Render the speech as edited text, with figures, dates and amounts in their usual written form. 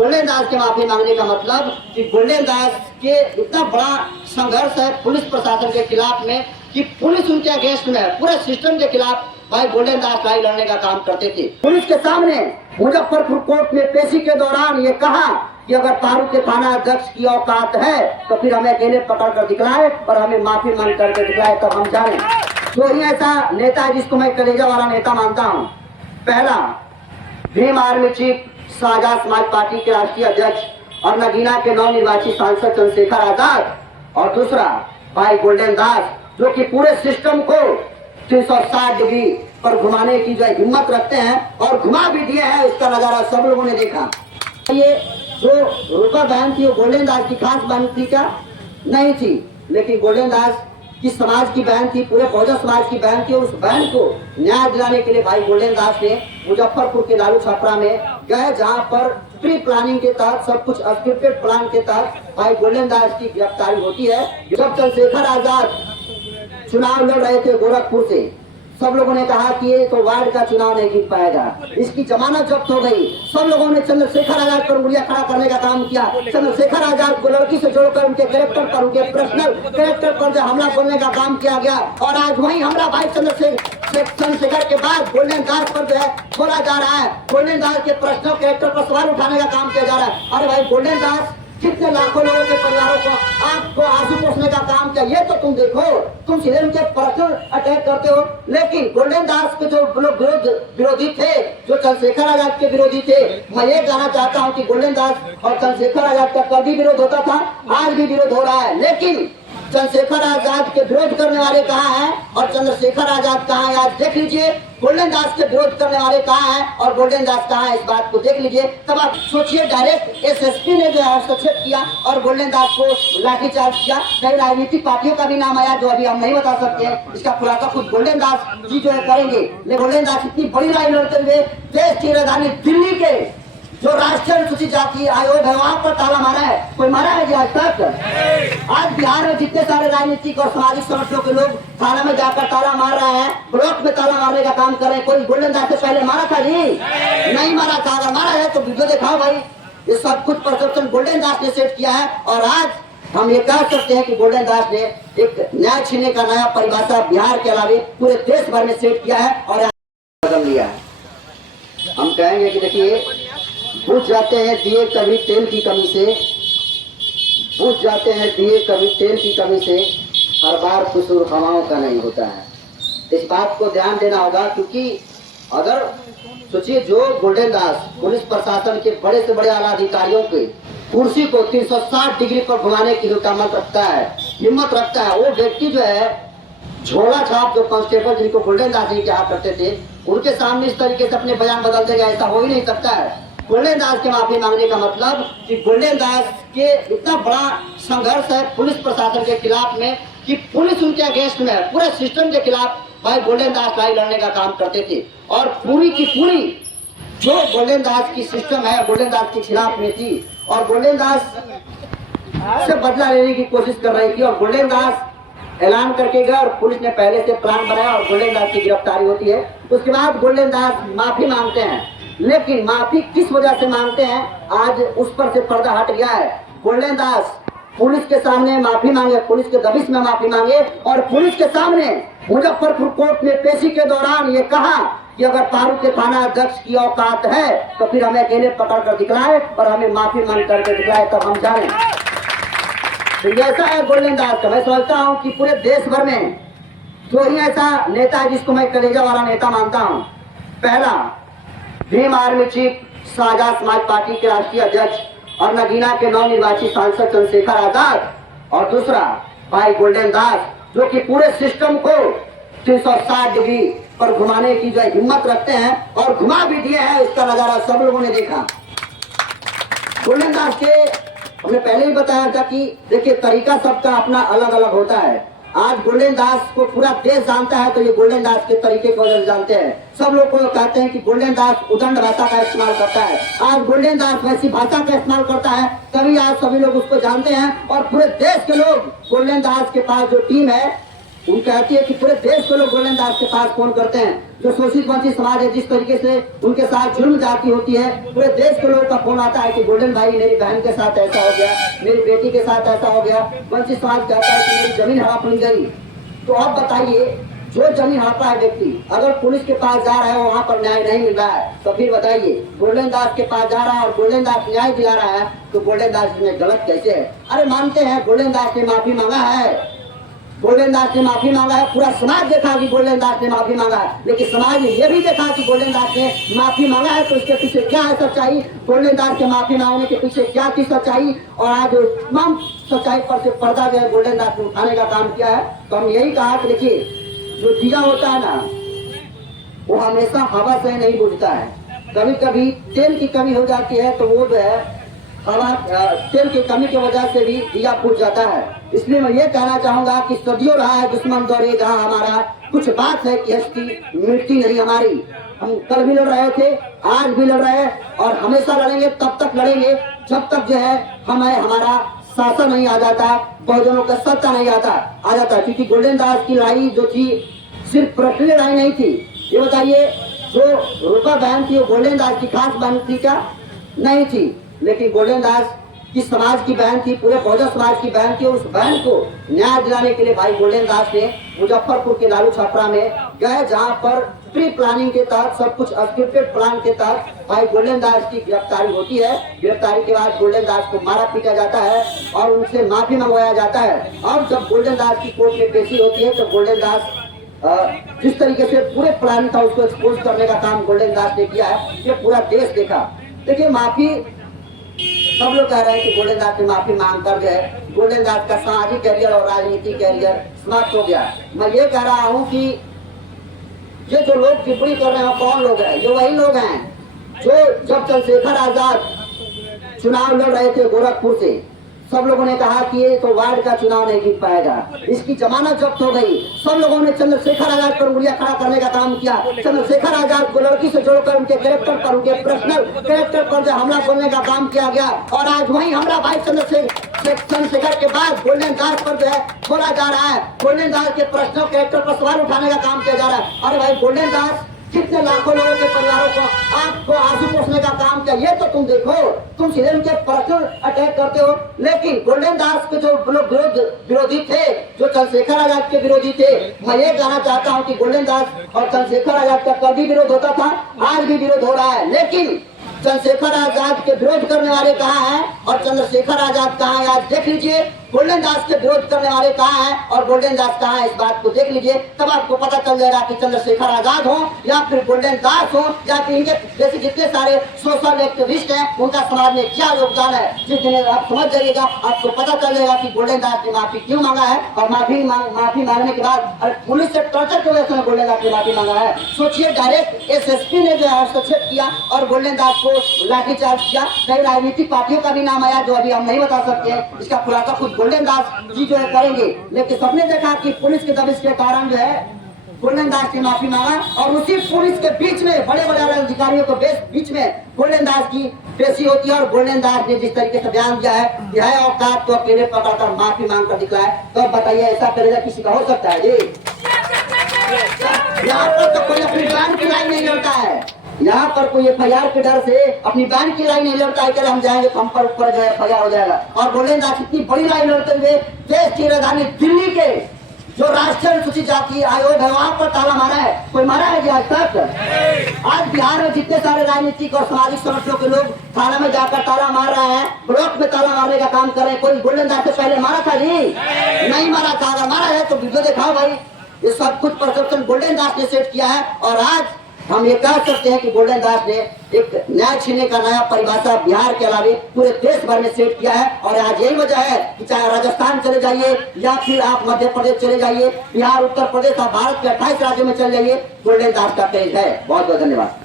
Golden दास के माफी मांगने का मतलब कि गोल्डन दास के इतना बड़ा संघर्ष है पुलिस प्रशासन के खिलाफ में कि पुलिस उनके अगेंस्ट में है, पूरे सिस्टम के खिलाफ भाई गोल्डन दास लड़ाई लड़ने का काम करते थे। पुलिस के सामने मुजफ्फरपुर कोर्ट में पेशी के दौरान ये कहा कि अगर पारू के थाना अध्यक्ष की औकात है तो फिर हमें अकेले पकड़ कर दिखलाए और हमें माफी मांग करके दिखलाए, तब हम जाने। तो ही ऐसा नेता है जिसको मैं कलेजा वाला नेता मानता हूँ। पहला, भीम आर्मी चीफ शाहजहां समाज पार्टी के राष्ट्रीय अध्यक्ष और नगीना के नवनिर्वाचित सांसद चंद्रशेखर आजाद, और दूसरा भाई गोल्डन दास जो कि पूरे सिस्टम को 360 डिग्री पर घुमाने की जो हिम्मत रखते हैं और घुमा भी दिए हैं। उसका नजारा सब लोगों ने देखा। ये जो रुका बहन थी वो गोल्डन दास की खास बहन थी क्या? नहीं थी, लेकिन गोल्डन दास की समाज की बहन थी, पूरे बहुजन समाज की बहन थी। उस बहन को न्याय दिलाने के लिए भाई गोल्डन दास ने मुजफ्फरपुर के लालू छपरा में गए, जहां पर प्री प्लानिंग के तहत सब कुछ स्क्रिप्टेड प्लान के तहत भाई गोल्डन दास की गिरफ्तारी होती है। जब चंद्रशेखर आजाद चुनाव लड़ रहे थे गोरखपुर से, सब लोगों ने कहा कि ये तो वार्ड का चुनाव नहीं जीत पाएगा, इसकी जमानत जब्त हो गई। सब लोगों ने चंद्रशेखर आजाद पर उंगलियां खड़ा करने का काम किया। चंद्रशेखर आजाद को लड़की से जोड़कर उनके कैरेक्टर पर, उनके पर्सनल कैरेक्टर पर जो हमला करने का काम किया गया, और आज वही हमला भाई चंद्रशेखर के बाद गोल्डन दास पर जो है बोला जा रहा है। गोल्डन दास के पर्सनल कैरेक्टर पर सवाल उठाने का काम किया जा रहा है। अरे भाई गोल्डन दास कितने लाखों लोगों के परिवारों को आपको आंसू पोंछने का काम किया, ये तो तुम देखो। तुम सीधे उनके पर्सनल अटैक करते हो। लेकिन गोल्डन दास के जो लोग विरोधी थे, जो चंद्रशेखर आजाद के विरोधी थे, मैं ये कहना चाहता हूँ कि गोल्डन दास और चंद्रशेखर आजाद का कभी विरोध होता था, आज भी विरोध हो रहा है। लेकिन चंद्रशेखर आजाद के विरोध करने वाले कहाँ हैं और चंद्रशेखर आजाद कहाँ है, आज देख लीजिए। गोल्डन दास के विरोध करने वाले कहाँ हैं और गोल्डन दास कहाँ है, इस बात को देख लीजिए। तब आप सोचिए, डायरेक्ट एसएसपी ने जो है हस्तक्षेप किया और गोल्डन दास को लाठीचार्ज किया। कई राजनीतिक पार्टियों का भी नाम आया जो अभी हम नहीं बता सकते हैं, इसका खुलासा खुद गोल्डन दास जी जो है करेंगे। लेकिन गोल्डन दास इतनी बड़ी लड़ाई लड़ते हुए देश की राजधानी दिल्ली के जो राष्ट्रीय अनुसूचित जाति आयोग है वहां पर ताला मारा है। कोई मारा है जी आज तक? आज बिहार में जितने सारे राजनीतिक और सामाजिक संगठनों के लोग थाना में जाकर ताला मार रहे हैं, ब्लॉक में ताला मारने का काम कर रहे हैं। कोई गोल्डन दास से पहले मारा था जी? नहीं मारा था। अगर मारा है तो वीडियो दिखाओ भाई। ये सब कुछ परसेप्शन गोल्डन दास ने सेट किया है, और आज हम ये कह सकते हैं कि गोल्डन दास ने एक न्याय छीनने का नया परिभाषा बिहार के अलावे पूरे देश भर में सेट किया है और बदल लिया है। हम कहेंगे कि देखिए, बुझ जाते हैं दिए कभी तेल की कमी से, बुझ जाते हैं दिए कभी तेल की कमी से, हर बार कसूर हवाओं का नहीं होता है। इस बात को ध्यान देना होगा, क्योंकि अगर सोचिए, जो गोल्डन दास पुलिस प्रशासन के बड़े से बड़े आला अधिकारियों के कुर्सी को 360 डिग्री पर घुमाने की हिम्मत रखता है, वो व्यक्ति जो है झोला छाप जो कांस्टेबल जिनको गोल्डन दास जी कहा करते थे, उनके सामने इस तरीके से अपने बयान बदल देगा, ऐसा हो ही नहीं सकता है। गोल्डन दास के माफी मांगने का मतलब कि गोल्डन दास के इतना बड़ा संघर्ष है पुलिस प्रशासन के खिलाफ में कि पुलिस उनके अगेंस्ट में है, पूरे सिस्टम के खिलाफ भाई गोल्डन दास लड़ाई लड़ने का काम करते थे। और पूरी की पूरी जो गोल्डन दास की सिस्टम है गोल्डन दास के खिलाफ में थी, और गोल्डन दास से बदला लेने की कोशिश कर रही थी। और गोल्डन दास ऐलान करके गया और पुलिस ने पहले से प्लान बनाया और गोल्डन दास की गिरफ्तारी होती है। उसके बाद गोल्डन दास माफी मांगते हैं, लेकिन माफी किस वजह से मांगते हैं, आज उस पर से पर्दा हट गया है। गोल्डन दास पुलिस के सामने माफी मांगे, पुलिस के दबिश में माफी मांगे, और पुलिस के सामने मुजफ्फरपुर कोर्ट में पेशी के दौरान ये कहा कि अगर पारू के थाना अध्यक्ष की औकात है तो फिर हमें अकेले पकड़ कर दिखलाए और हमें माफी मांग करके दिखलाए, तब हम जाने। तो ऐसा है गोल्डन दास का। मैं समझता हूँ कि पूरे देश भर में तो ही ऐसा नेता है जिसको मैं कलेजा वाला नेता मानता हूँ। पहला, भीम आर्मी चीफ शाहजहां समाज पार्टी के राष्ट्रीय अध्यक्ष और नगीना के नवनिर्वाचित सांसद चंद्रशेखर आजाद, और दूसरा भाई गोल्डन दास जो कि पूरे सिस्टम को 360 डिग्री पर घुमाने की जो हिम्मत रखते हैं और घुमा भी दिए हैं। इसका नजारा सब लोगों ने देखा। गोल्डन दास के हमने पहले ही बताया था कि देखिए, तरीका सबका अपना अलग अलग होता है। आज गोल्डन दास को पूरा देश जानता है, तो ये गोल्डन दास के तरीके को जानते हैं। सब लोग को कहते हैं कि गोल्डन दास उदंड भाषा का इस्तेमाल करता है। आज गोल्डन दास वैसी भाषा का इस्तेमाल करता है, तभी आज सभी लोग उसको जानते हैं। और पूरे देश के लोग गोल्डन दास के पास जो टीम है उन कहती है कि पूरे देश के लोग गोल्डन दास के पास फोन करते हैं। जो शोषित वंचित समाज है, जिस तरीके से उनके साथ जुल्म जाती होती है, पूरे देश के लोगों का फोन आता है कि गोल्डन भाई मेरी बहन के साथ ऐसा हो गया, मेरी बेटी के साथ ऐसा हो गया। वंचित समाज कहता है कि मेरी जमीन हड़प ली गई। तो आप बताइए, जो जमीन हड़पा है व्यक्ति, अगर पुलिस के पास जा रहा है वहाँ पर न्याय नहीं मिल रहा है, तो फिर बताइए गोल्डन दास के पास जा रहा है और गोल्डन दास न्याय दिला रहा है, तो गोल्डन दास में गलत कैसे है? अरे मानते हैं गोल्डन दास ने माफी मांगा है, गोल्डन दास ने माफी मांगा है, पूरा समाज देखा कि गोल्डन दास ने माफी मांगा है, लेकिन समाज ने यह भी देखा कि गोल्डन दास ने माफी मांगा है, तो इसके पीछे क्या है सच्चाई, गोल्डन दास के माफी मांगने के पीछे क्या थी सच्चाई, और आज तमाम सच्चाई पर से पर्दा जो है गोल्डन दास ने उठाने का काम किया है। तो हम यही कहा कि देखिए, जो दिया होता है ना, वो हमेशा हवा से नहीं बुझता है। कभी कभी तेल की कमी हो जाती है, तो वो जो है हवा तेल की कमी की वजह से भी दिया फूट जाता है। इसलिए मैं ये कहना चाहूंगा कि सदियों रहा है दुश्मन दौरे जहाँ हमारा, कुछ बात है कि हस्ती मिटती नहीं हमारी। हम कल भी लड़ रहे थे, आज भी लड़ रहे हैं, और हमेशा लड़ेंगे। तब तक लड़ेंगे जब तक जो है हमारा शासन नहीं आ जाता, बहुजनों का सत्ता नहीं आ जाता। क्योंकि गोल्डन दास की लड़ाई जो थी सिर्फ प्रक्रिया लड़ाई नहीं थी। ये बताइए, जो रूपा बहन थी वो गोल्डन दास की खास बहन थी क्या? नहीं थी, लेकिन गोल्डन दास की समाज की बहन थी, पूरे बहुजन समाज की बहन थी। उस बहन को न्याय दिलाने के लिए भाई गोल्डन दास ने मुजफ्फरपुर के लालू छपरा में गए, जहाँ पर प्री प्लानिंग के तहत, सब कुछ स्क्रिप्टेड प्लान के तहत भाई गोल्डन दास की गिरफ्तारी होती है। गिरफ्तारी के बाद गोल्डन दास को मारा पीटा जाता है और उनसे माफी मंगवाया जाता है। अब जब गोल्डन दास की कोर्ट में पेशी होती है, तो गोल्डन दास जिस तरीके से पूरे प्लान था उसको एक्सपोज करने का काम गोल्डन दास ने किया है, ये पूरा देश देखा। देखिए, माफी सब लोग कह रहे हैं कि गोल्डन दास ने माफी मांग कर गए, गोल्डन दास का सामाजिक कैरियर और राजनीतिक कैरियर समाप्त हो गया। मैं ये कह रहा हूँ कि ये जो लोग टिप्पणी कर रहे हैं कौन लोग हैं? ये वही लोग हैं जो जब चंद्रशेखर आजाद चुनाव लड़ रहे थे गोरखपुर से, सब लोगों ने कहा कि ये तो वार्ड का चुनाव नहीं जीत पाएगा, इसकी जमानत जब्त हो गई। सब लोगों ने चंद्रशेखर आजाद पर उंगलियां खड़ा करने का काम किया। चंद्रशेखर आजाद को लड़की से जोड़कर उनके कैरेक्टर पर, उनके पर्सनल कैरेक्टर पर जो हमला बोलने का काम किया गया, और आज वही हमला भाई चंद्रशेखर के बाद गोल्डन दास पर जो है बोला जा रहा है। गोल्डन दास के पर्सनल कैरेक्टर पर सवाल उठाने का काम किया जा रहा है। अरे भाई, गोल्डन दास कितने लाखों लोगों के परिवारों को आपको आंसू पोंछने का काम किया, ये तो तुम देखो। तुम सीधे उनके पर्सनल अटैक करते हो, लेकिन गोल्डन दास के जो लोग विरोधी थे, जो चंद्रशेखर आजाद के विरोधी थे, मैं ये कहना चाहता हूँ कि गोल्डन दास और चंद्रशेखर आजाद का कभी विरोध होता था, आज भी विरोध हो रहा है। लेकिन चंद्रशेखर आजाद के विरोध करने वाले कहाँ हैं और चंद्रशेखर आजाद कहाँ है? आज देख लीजिए, गोल्डन दास के विरोध करने वाले कहाँ हैं और गोल्डन दास कहाँ है, इस बात को देख लीजिए। तब आपको पता चल जाएगा कि चंद्रशेखर आजाद हो या फिर गोल्डन दास हो या फिर इनके जैसे जितने सारे सोशल एक्टिविस्ट हैं, उनका समाज में क्या योगदान है। जिस दिन आप समझ जाइएगा, आपको पता चल जाएगा कि गोल्डन दास ने माफी क्यों मांगा है, और माफी मांगने के बाद पुलिस से टॉर्चर की वजह से गोल्डन दास ने माफी मांगा है। सोचिए, डायरेक्ट एसएसपी ने जो है हस्तक्षेप किया और गोल्डन दास को लाठीचार्ज किया। कई राजनीतिक पार्टियों का भी नाम आया, जो अभी हम नहीं बता सकते हैं, इसका खुलासा खुद गोल्डन दास जी जो है करेंगे। लेकिन सबने देखा कि पुलिस के दबिश के कारण जो है गोल्डन दास ने माफी मांगा, और उसी पुलिस के बीच में बड़े बड़े अधिकारियों के बीच में गोल्डन दास की पेशी होती है। और गोल्डन दास ने जिस तरीके से बयान दिया है, यह औकात तो अकेले पकड़कर माफी मांग कर दिखलाए, तो बताइए ऐसा करेगा किसी का हो सकता है जी? यहाँ पर तो कोई अपनी जान की लड़ाई नहीं लड़ता है, यहाँ पर कोई एफआईआर के डर से अपनी बहन की लड़ाई नहीं लड़ता है कि हम जाएंगे हम पर ऊपर जो है एफआईआर हो जाएगा। और गोल्डन दास इतनी बड़ी लड़ाई लड़ते हुए देश की राजधानी दिल्ली के जो राष्ट्रीय अनुसूचित जाति आयोग है वहाँ पर ताला मारा है। कोई मारा है आज तक? आज बिहार में जितने सारे राजनीतिक और सामाजिक संगठनों के लोग थाना में जाकर ताला मार रहे हैं, ब्लॉक में ताला मारने का काम कर रहे हैं, कोई गोल्डन दास से पहले मारा था जी? नहीं मारा था। अगर मारा है तो वीडियो दिखाओ भाई। ये सब कुछ परसेप्शन गोल्डन दास ने सेट किया है, और आज हम ये कह सकते हैं कि गोल्डन दास ने एक न्याय छीनने का नया परिभाषा बिहार के अलावे पूरे देश भर में सेट किया है। और आज यही वजह है कि चाहे राजस्थान चले जाइए या फिर आप मध्य प्रदेश चले जाइए, बिहार, उत्तर प्रदेश और भारत के 28 राज्यों में चले जाइए, गोल्डन दास का पेज है। बहुत बहुत धन्यवाद।